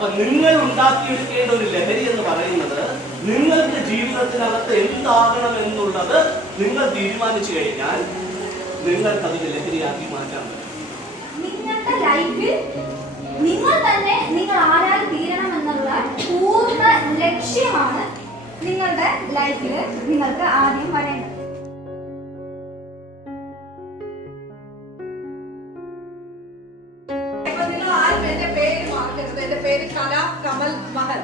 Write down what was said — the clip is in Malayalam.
അപ്പൊ നിങ്ങൾ ഉണ്ടാക്കിയെടുക്കേണ്ട ഒരു ലഹരി എന്ന് പറയുന്നത് നിങ്ങൾക്ക് ജീവിതത്തിനകത്ത് എന്താകണം എന്നുള്ളത് നിങ്ങൾ തീരുമാനിച്ചു കഴിഞ്ഞാൽ നിങ്ങൾക്ക് അതിന്റെ ലഹരിയാക്കി മാറ്റാൻ പറ്റും. നിങ്ങളുടെ ലൈഫിൽ നിങ്ങൾ തന്നെ നിങ്ങൾ ആരായി തീരണം എന്നുള്ള പൂർണ്ണ ലക്ഷ്യമാണ് നിങ്ങളുടെ ലൈഫിൽ നിങ്ങൾക്ക് ആദ്യം വരേണ്ടത്. നിങ്ങൾ ആരും എന്റെ പേര് മാറ്റരുത്. എന്റെ പേര് കല കമൽ മഹൽ.